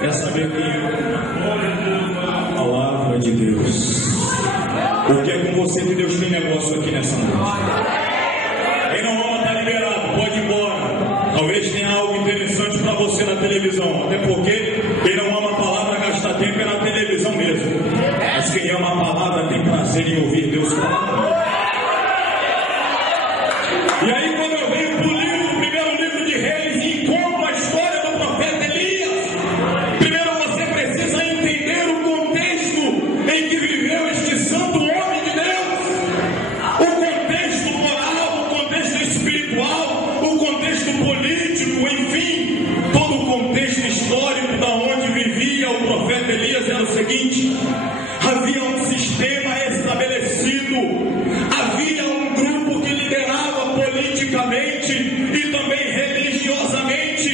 É saber que a palavra de Deus. Porque é com você que Deus tem negócio aqui nessa noite. Quem não ama está liberado, pode ir embora. Talvez tenha algo interessante para você na televisão. Até porque quem não ama a palavra gasta tempo é na televisão mesmo. Mas quem ama a palavra tem prazer em ouvir Deus falar. E aí quando eu venho para o livro, o primeiro livro de Reis, e encontro a história do profeta Elias, primeiro você precisa entender o contexto em que viveu este santo homem de Deus. O contexto moral, o contexto espiritual, o contexto político, enfim, todo o contexto histórico da onde vivia o profeta Elias era o seguinte: havia um sistema estabelecido, havia um grupo que liderava politicamente e também religiosamente,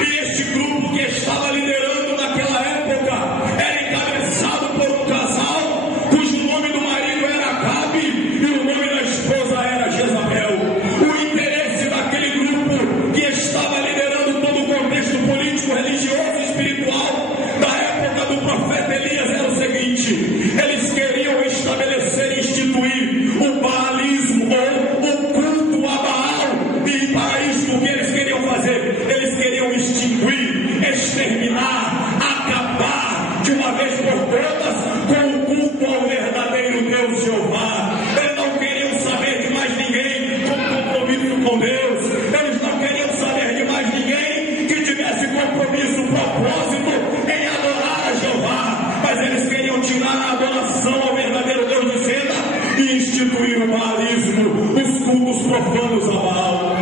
e este grupo que estava liderando naquela época era encabeçado por um casal cujo nome do marido era Acabe e o nome da esposa era Jezabel. O interesse daquele grupo que estava liderando todo o contexto político, religioso e espiritual da época do profeta Elias era o seguinte: eles queriam estabelecer e instituir o baalismo ou o culto a Baal. E para isso o que eles queriam fazer? Eles queriam extinguir, exterminar, acabar de uma vez por todas com o culto ao verdadeiro Deus Jeová. Eles não queriam saber de mais ninguém com compromisso com Deus. Eles não queriam saber de mais ninguém que tivesse compromisso, propósito em adorar a Jeová. Mas eles queriam tirar a adoração ao verdadeiro Deus de cena e instituir o baalismo, os cultos profanos a Baal.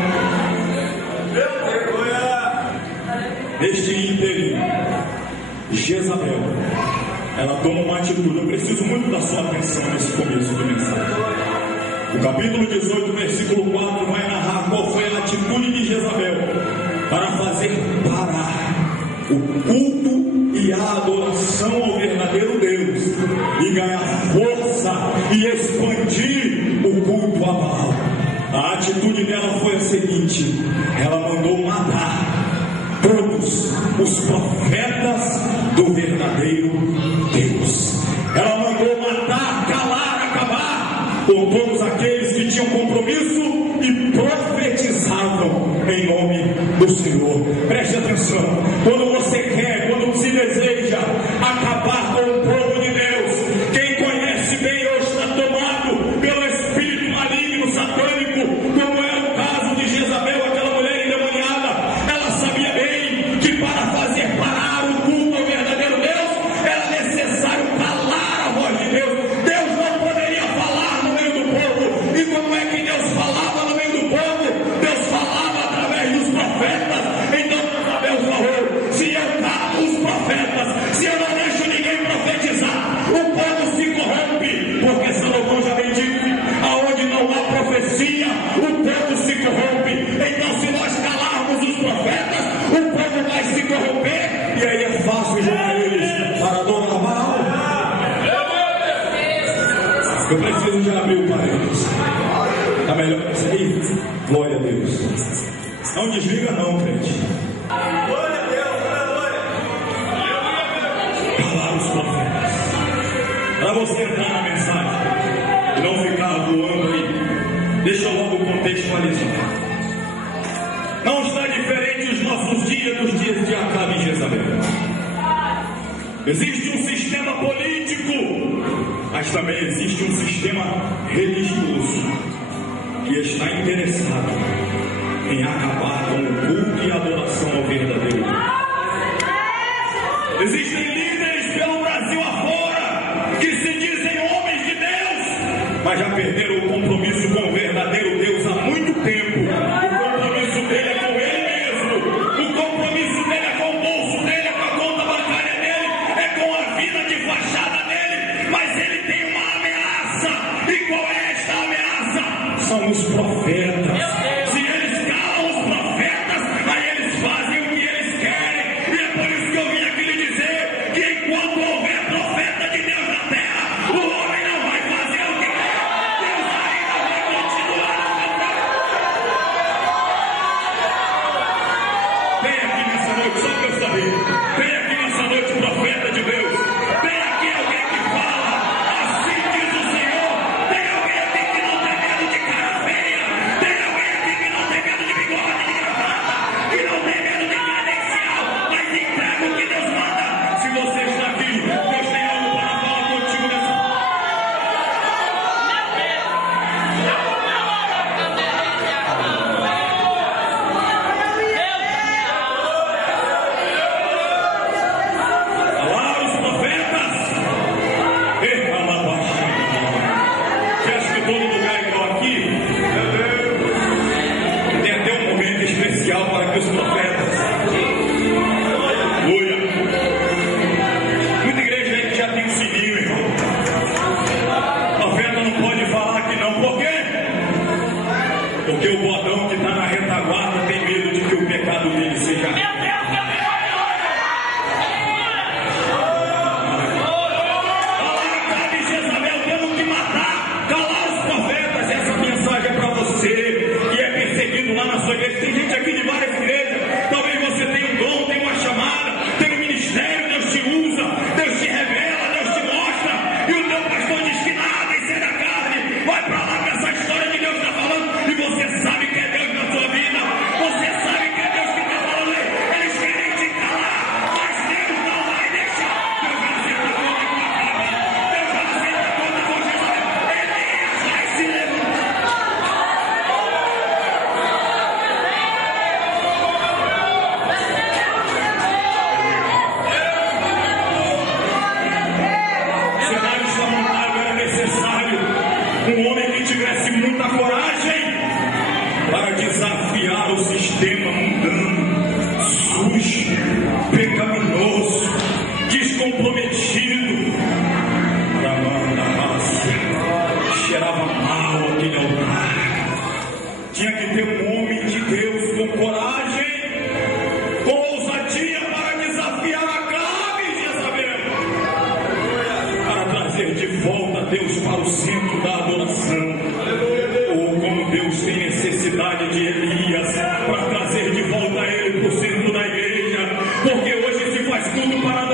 Neste ínterim, Jezabel, ela toma uma atitude. Eu preciso muito da sua atenção nesse começo de mensagem. O capítulo 18, versículo 4 vai narrar qual foi a atitude de Jezabel para fazer parar o culto e a adoração ao verdadeiro Deus e ganhar força e expandir o culto a Baal. A atitude dela foi a seguinte: ela mandou matar todos os profetas do verdadeiro Deus. Ela mandou matar, calar, acabar com todos aqueles que tinham compromisso e profetizavam em nome do Senhor. Preste atenção: quando você quer, quando se deseja acabar com o povo de Deus, quem conhece bem hoje está tomado pelo espírito maligno, satânico, como era o caso de Jezabel, aquela mulher endemoniada. Ela sabia bem que para fazer parar o culto ao verdadeiro Deus era necessário calar a voz de Deus. Deus não poderia falar no meio do povo. E como é que Deus falava no meio do povo? Deus falava através dos profetas. Então Jezabel falou: se eu calo os profetas, se eu não deixo ninguém profetizar, o povo se corrompe. Porque Salomão já bem disse: aonde não há profecia, o povo se corrompe. Então se nós calarmos os profetas, o povo vai se corromper, e aí é fácil jogar eles para adorar Baal. Eu preciso de abrir o parênteses. Está melhor que isso aí? Glória a Deus. Não desliga não, crente. Glória a Deus, glória. Calar os profetas. Para você entrar na mensagem e não ficar voando aí, deixa eu logo contextualizar. Não está diferente os nossos dias dos dias de Acabe e Jezabel. Existe um sistema político, mas também existe um sistema religioso que está interessado em acabar com o culto e a adoração ao verdadeiro Deus. Existem líderes pelo Brasil afora que se dizem homens de Deus, mas já perderam o compromisso com o verdadeiro Deus há muito tempo. O compromisso dele é com ele mesmo, o compromisso dele é com o bolso dele, é com a conta bancária dele, é com a vida de fachada dele. Mas ele tem uma ameaça. E qual é esta ameaça? São os profetas. Se eles calam os profetas, aí eles fazem o que eles querem. E é por isso que eu vim aqui lhe dizer que enquanto houver profeta de Deus na terra, o homem não vai fazer o que quer. Deus para o centro da adoração. Ou como Deus tem necessidade de Elias para trazer de volta ele para o centro da igreja, porque hoje se faz tudo para